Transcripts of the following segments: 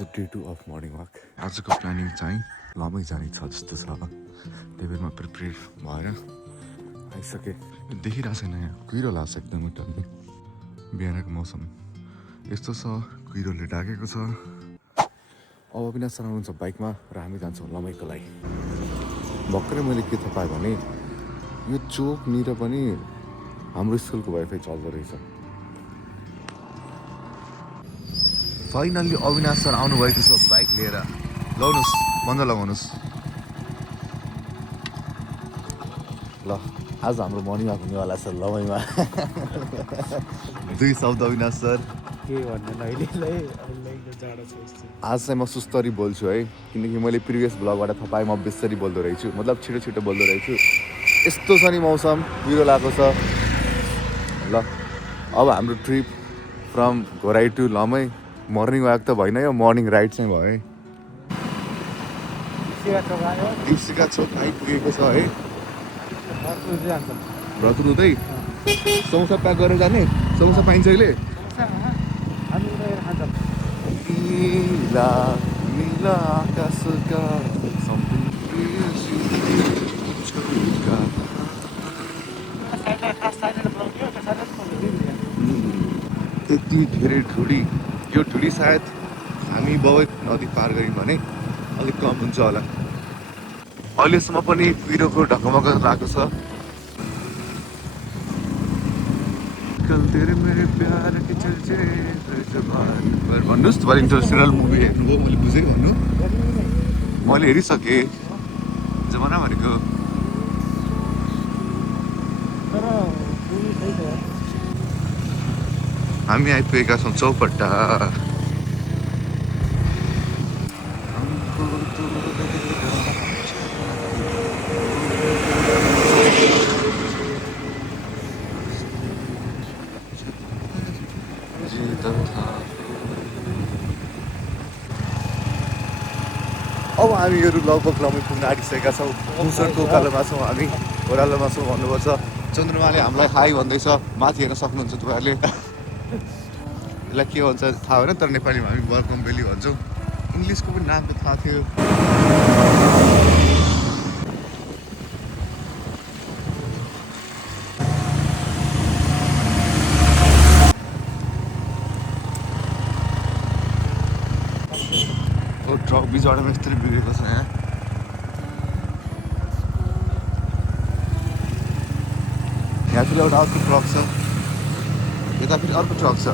Is day 2 of morning walk. आजको planning चाहिँ लमै जाने छ जस्तो छ। त्यही भएर म प्रिपेयर भएर आइसकेँ। देखिरहेको छैन यहाँ कुहिरो लाग्छ एकदमै टन्नै। बिहानको मौसम यस्तो छ, कुहिरोले ढाकेको छ। अब अविनाश सर आउनुहुन्छ बाइकमा र हामी जान्छौँ लमैको लागि। भर्खरै मैले के थाहा पाएँ भने यो चोकनिर पनि हाम्रो स्कुलको वाइफाई चल्दो रहेछ। फाइनल्ली अविनाश सर आउनुभएको छ बाइक लिएर। लगाउनुहोस्, बन्द लगाउनुहोस् ल। आज हाम्रो मर्निङ वाक हुनेवाला छ लमैमा। दुई शब्द अविनाश सर। के भन्दैन अहिले जाडो छ। आज चाहिँ म सुस्तरी बोल्छु है, किनकि मैले प्रिभियस ब्लगबाट थाहा पाएँ म बेसरी बोल्दो रहेछु, मतलब छिटो छिटो बोल्दो रहेछु। यस्तो छ नि मौसम, कुहिरो लागेको छ ल। अब हाम्रो trip from Ghorahi to Lamahi morning walk त भएन, यो मर्निङ राइड चाहिँ भयो है। टिसीका चोक आइपुगेको छ है। भ्रतुर हुँदै समोसा प्याक गरेर जाने। समोसा पाइन्छ अहिले। नीला नीला आकाशका त्यति धेरै ठुली, यो ठुली सायद हामी बवै नदी पार गऱ्यौँ भने अलिक कम हुन्छ होला। अहिलेसम्म पनि कुहिरोको ढकमक लागेको छ। भन्नुहोस् तपाईँले इन्टरनेसनल मुभी हेर्नुभयो? मैले बुझेँ भन्नु, मैले हेरिसकेँ। जमाना भनेको हामी आइपुगेका छौँ चौपट्टा। अब हामीहरू लगभग लमै पुग्न आँटिसकेका छौँ। मुसरको उकालोमा छौँ हामी, ओह्रालोमा छौँ भन्नुपर्छ। चन्द्रमाले हामीलाई हाई भन्दैछ, माथि हेर्न सक्नुहुन्छ तपाईँहरूले। यसलाई के भन्छ थाहा होइन, तर नेपालीमा हामी वेलकम भेली भन्छौँ। इङ्ग्लिसको पनि नाम त थाहा थियो। ट्रक बिचबाटमा यस्तरी बिग्रेको छ यहाँ। यहाँ फेरि एउटा अर्को ट्रक छ, यता फेरि अर्को ट्रक छ।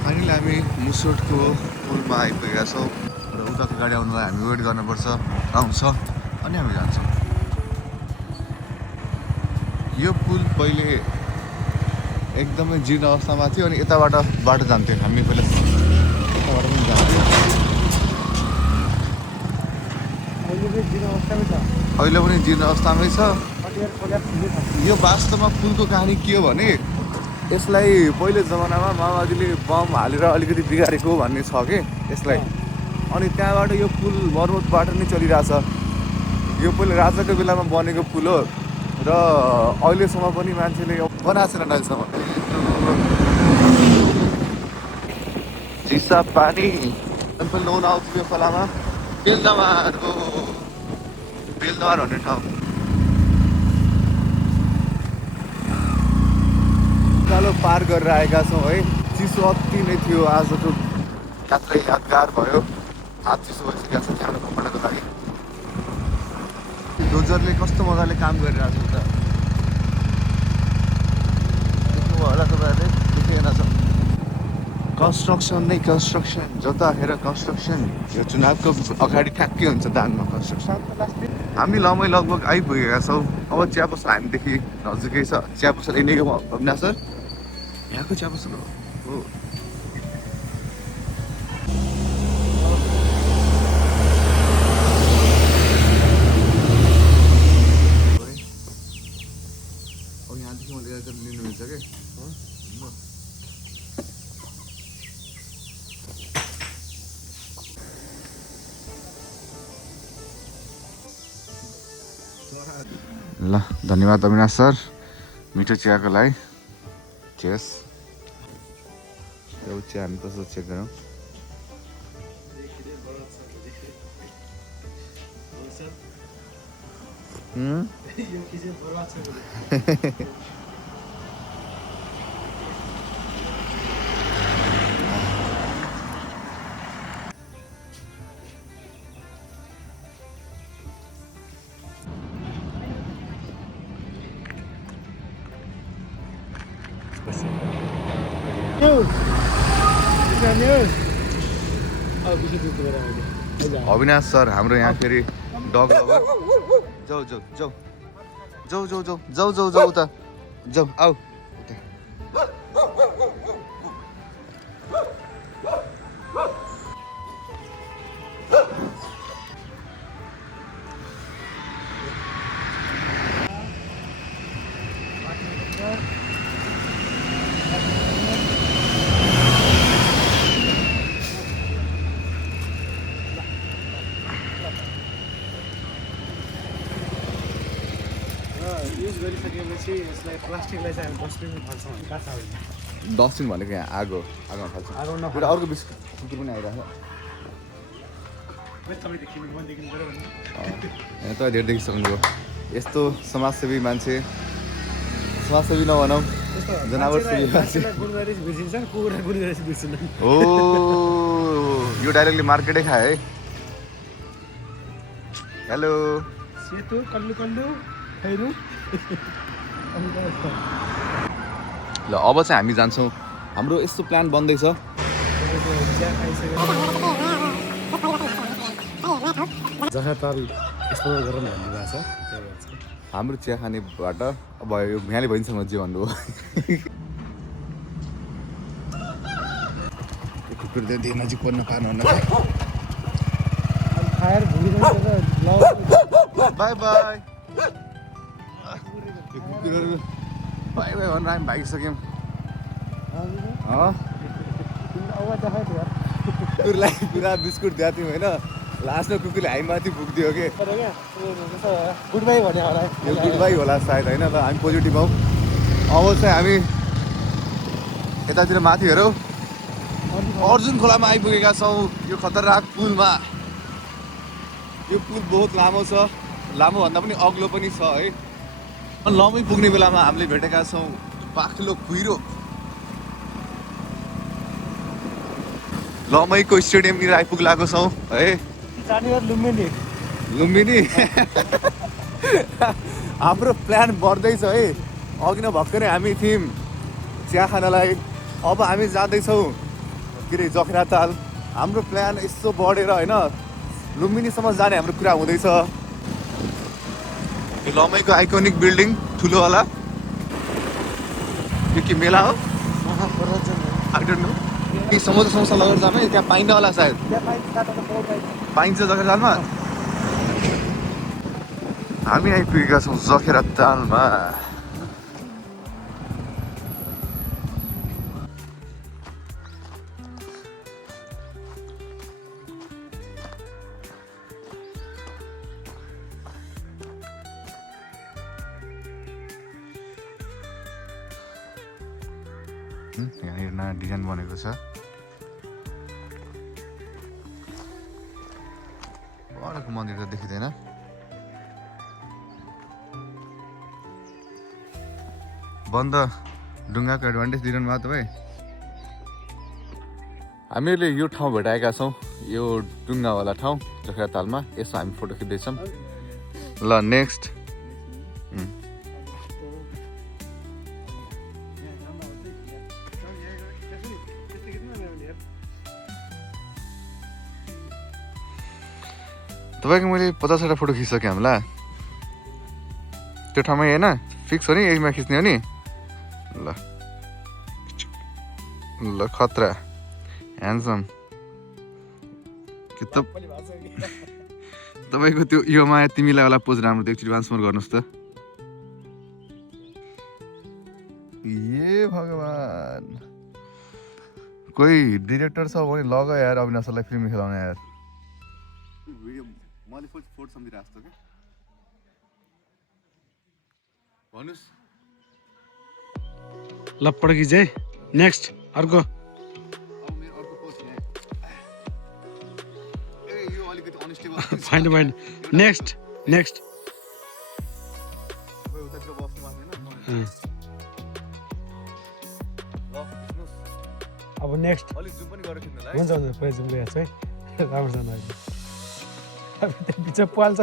फाइनली हामी मुसोटको पुलमा आइपुगेका छौँ र उताको गाडी आउनुलाई हामी वेट गर्नुपर्छ, आउँछ अनि हामी जान्छौँ। यो पुल पहिले एकदमै जीर्ण अवस्थामा थियो अनि यताबाट बाटो जान्थ्यो। हामी पहिला यताबाट पनि जान्थ्यो। अहिले पनि जीर्ण अवस्थामै छ। यो वास्तवमा पुलको कहानी के हो भने यसलाई पहिले जमानामा माओवादीले बम हालेर अलिकति बिगारेको भन्ने छ कि यसलाई। अनि त्यहाँबाट यो पुल मर्मतबाट नै चलिरहेछ। यो पुल राजाको बेलामा बनेको पुल हो र अहिलेसम्म पनि मान्छेले बनाएको छैन अहिलेसम्म। चिसा पानी नुहाउन आउँछु यो खोलामा। बेलदमार भन्ने ठाउँ। उकालो पार गरेर आएका छौँ है। चिसो अति नै थियो, आजको यात्रै यादगार भयो। हात चिसो भइसकेको छ त्यहाँबाट कपडाको लागि। डोजरले कस्तो मजाले काम गरिरहेको छ त, देख्नुभयो होला तपाईँहरूले, देखिएन छ। कन्स्ट्रक्सन नै कन्स्ट्रक्सन, जता हेर कन्स्ट्रक्सन। यो चुनावको अगाडि ठ्याक्कै हुन्छ दानमा कन्स्ट्रक्सन। हामी लमै लगभग आइपुगेका छौँ। अब चिया पसल हामीदेखि नजिकै छ। चिया पसल यिनीको अविनाश सर, यहाँको चिया पसल हो। यहाँदेखि मैले लिनु मिल्छ कि ल। धन्यवाद अविनाश सर मिठो चियाको लागि। चेस यो चाहिँ हामी कसो चेक गरौँ अविनाश सर हाम्रो यहाँ फेरि डग लभर जाऊ जाऊ जाऊ जाऊ जाऊ जाऊ जाऊ जाऊ जाऊ उता जाऊ आऊ युज गरिसकेपछि यसलाई प्लास्टिकलाई चाहिँ हामी डस्टबिनमा फाल्छौँ काट्छ डस्टबिन भनेको यहाँ आगोमा फाल्छ आगो एउटा अर्को बिस्कुट कुकुर पनि आइरहेको तपाईँ म देखिनु पऱ्यो भने छ त धेरै देखिसक्नुभयो यस्तो समाजसेवी मान्छे समाजसेवी नभनौँ जनावर सेवी मान्छे गुणगरिस बिर्सिन्छन् कुकुरलाई गुणगरिस बिर्सिन्छन् हो यो डाइरेक्टली मार्केटै खायो है हेलो सेतो कल्लु कल्लु खैरु ल अब चाहिँ हामी जान्छौँ हाम्रो यस्तो प्लान बन्दैछ जखाताल यस्तो गरौँ भन्ने भएको छ हाम्रो चिया खानेबाट अब यो यहाँले बहिनीसँग जे भन्नुभयो कुकुर धेरै नजिक पर्न पार्नुहुन्न फायर बाई बाई कुकुरहरू बाई बाई भनेर हामी भागिसक्यौँ कुकुरलाई पुरा बिस्कुट दिएको थियौँ होइन लास्टमा कुकुरले हामीमाथि पुग्दियो कि गुड बाई भन्यो होला यो गुड बाई होला सायद होइन ल हामी पोजिटिभ हौ अब चाहिँ हामी यतातिर माथि हेरौँ अर्जुन खोलामा आइपुगेका छौँ यो खतरनाक पुलमा यो पुल बहुत लामो छ लामो भन्दा पनि अग्लो पनि छ है लमै पुग्ने बेलामा हामीले भेटेका छौँ बाक्लो कुहिरो लमैको स्टेडियमनिर आइपुग्लाको छौँ है लुम्बिनी लुम्बिनी हाम्रो प्लान बढ्दैछ है अघि नै भर्खरै हामी थियौँ चिया खानलाई अब हामी जाँदैछौँ के अरे जखराताल हाम्रो प्लान यस्तो बढेर होइन लुम्बिनीसम्म जाने हाम्रो कुरा हुँदैछ यो लमैको आइकोनिक बिल्डिङ ठुलोवाला यो के मेला हो आई डोन्ट नो कि समोसा समोसा लगेर जानु त्यहाँ पाइन्न होला सायद पाइन्छ जखेरातालमा हामी आइपुगेका छौँ जखेरातालमा यहाँनिर नयाँ डिजाइन बनेको छ बडेको मन्दिर त देखिँदैन बन्द ढुङ्गाको एडभान्टेज दिनु भयो तपाईँ हामीले यो ठाउँ भेटाएका छौँ यो ढुङ्गावाला ठाउँ जखेरातालमा यसो हामी फोटो खिच्दैछौँ ल नेक्स्ट तपाईँको मैले 50वटा फोटो खिचिसकेँ हामीलाई त्यो ठाउँमा होइन फिक्स हो नि यहीमा खिच्ने हो नि ल ल खतरा ह्यान्डसम तपाईँको त्यो यो माया तिमीलाई होला पोज राम्रो थियो एकचोटि ट्रान्सफर गर्नुहोस् त ए भगवान कोही डिरेक्टर छ भने लग यार अविनाशलाई फिल्म खेलाउन यार भिडियो मैले फोटो सम्झिरहेको छु कि भन्नुहोस् ल पड्की चाहिँ नेक्स्ट अर्को अब मेरो अर्को पोस्ट यहाँ ए यो अलिकति अनस्टेबल फाइन नेक्स्ट नेक्स्ट खोइ उतातिर बस्नु पर्दैन ल बुझ्नुस् अब नेक्स्ट अलिक जुम पनि गरेर खिच्नु होला है हुन्छ पहिला जाउँ गएको छ है राम्रोसँग अहिले अब त्यो बिच पाल छ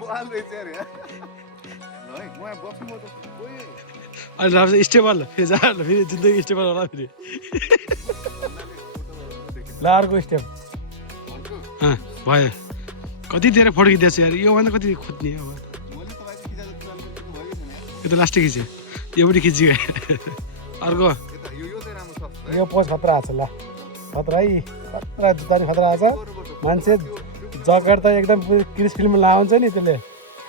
पाल रहेछ यार यहाँ ल है म यहाँ बस्नु म त गएँ अहिले राम्रो स्टेबल फेरि जा फेरि जिन्दगी स्टेबल होला फेरि ल अर्को स्टेप भयो कति धेरै फोटो खिचिदिएको छ यार योभन्दा कति खोज्ने अब मैले तपाईँको खिचा जति जानकारी भएको छैन यो त लास्टै खिच्यो यो पनि खिचियो अर्को यता यो चाहिँ राम्रो सक्छ है यो पोज खतरा आएको छ ल खतरा है खतरा जुत्ता खतरा आएको छ मान्छे जकेट त एकदम क्रिस फिल्ममा लाउँछ नि त्यसले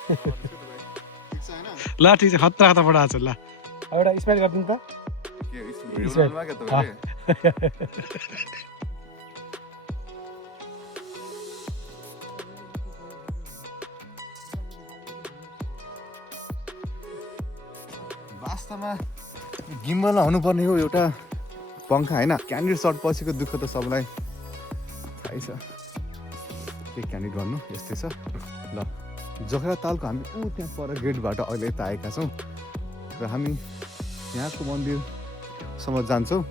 ठिक छ हैन ल ठिक छ खतरा खतरा फोटो आएको छ ल अब एउटा स्माइल गरिदिनु त के भिडियो बनाउनु भएको तपाईले वास्तवमा गिम्बल हुनुपर्ने हो एउटा पङ्खा होइन क्यान्डिड सर्ट पछिको दुःख त सबलाई थाहै छ के क्यान्डिड गर्नु यस्तै छ ल जखरा तालको हामी त्यहाँ पर गेटबाट अहिले यता आएका छौँ र हामी यहाँको मन्दिरसम्म जान्छौँ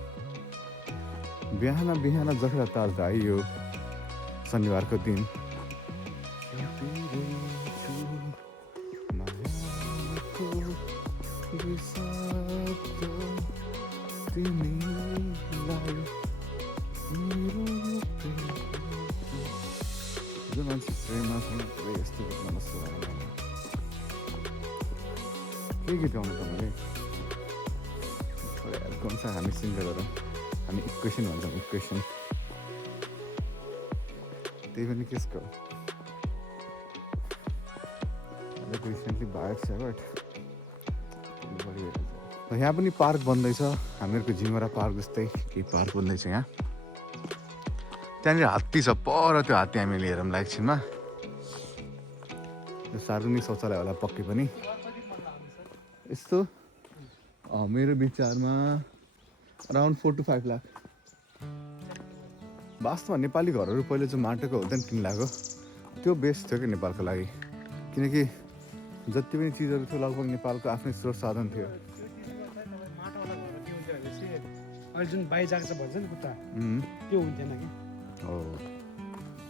बिहान बिहान जखरा ताल त आइयो शनिबारको दिन जो मान्छे प्रेममा छ यस्तो गीत नमस्ते के गीत गाउनु तपाईँले कौन सा हामी सिङ्गरहरू हामी इक्वेसन भन्छौँ इक्वेसन त्यही पनि केसको रिसेन्टली बाइक छ बट यहाँ पनि पार्क बन्दैछ हामीहरूको जिमरा पार्क जस्तै केही पार्क बन्दैछ यहाँ त्यहाँनिर हात्ती छ पर त्यो हात्ती हामी लिएर पनि एकछिनमा यो सार्वजनिक शौचालय होला पक्कै पनि यस्तो मेरो विचारमा अराउन्ड 4 to 5 लाख वास्तवमा नेपाली घरहरू पहिले चाहिँ माटोको हुँदैन किन लाग्यो त्यो बेस्ट थियो कि नेपालको लागि किनकि जति पनि चिजहरू थियो लगभग नेपालको आफ्नै स्रोत साधन थियो अहिले जुन बाहिर छ भन्छ नि कुत्ता त्यो हुन्थेन कि हो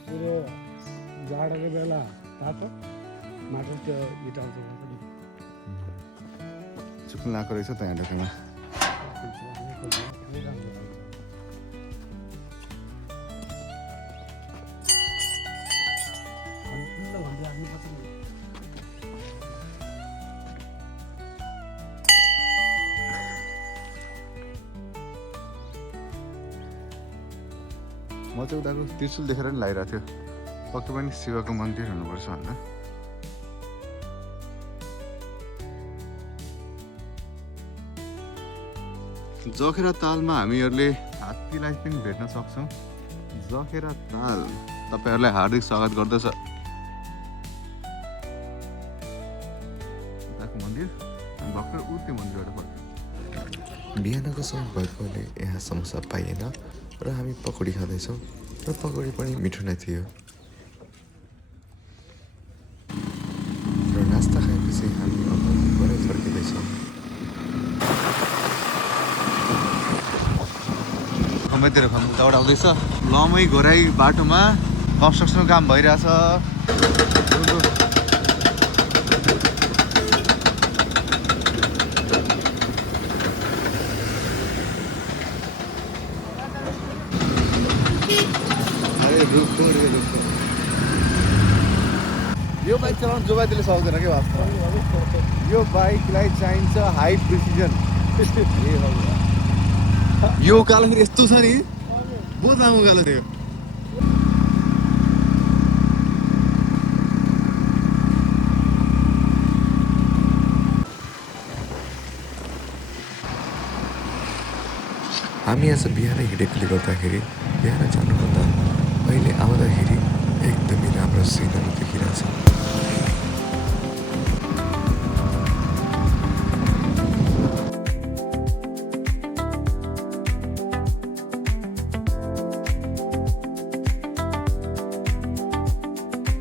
पुरो जाडोको बेला तातो माटो त्यो इटाउँछ चुक्नु लगाएको रहेछ त यहाँ ढोकामा म चाहिँ उताको त्रिशुल देखेर नि लगाइरहेको थियो पक्कै पनि शिवको मन्दिर हुनुपर्छ भनेर जखेरा तालमा हामीहरूले हात्तीलाई पनि भेट्न सक्छौँ जखेरा ताल तपाईँहरूलाई हार्दिक स्वागत गर्दछ उताको मन्दिर अनि भर्खर ऊ त्यो मन्दिरबाट पर्छ बिहानको समय भएकोले यहाँ समोसा पाइएन र हामी पकौडी खाँदैछौँ र पकौडी पनि मिठो नै थियो र नास्ता खाएपछि हामी अब घरै फर्किँदैछौँ कमेतिर उताबाट आउँदैछ लमै घोराई बाटोमा कन्स्ट्रक्सनको काम भइरहेछ यो बाइक चलाउनु जो बाइकले सक्दैन कि वास्तवमा यो बाइकलाई चाहिन्छ हाई प्रिसिजन यो उकालो फेरि यस्तो छ नि बहुत लामो उकालो थियो हामी आज बिहान हिँडेकोले गर्दाखेरि बिहान जानुभन्दा अहिले आउँदाखेरि एकदमै राम्रो सिनहरू देखिरहेछ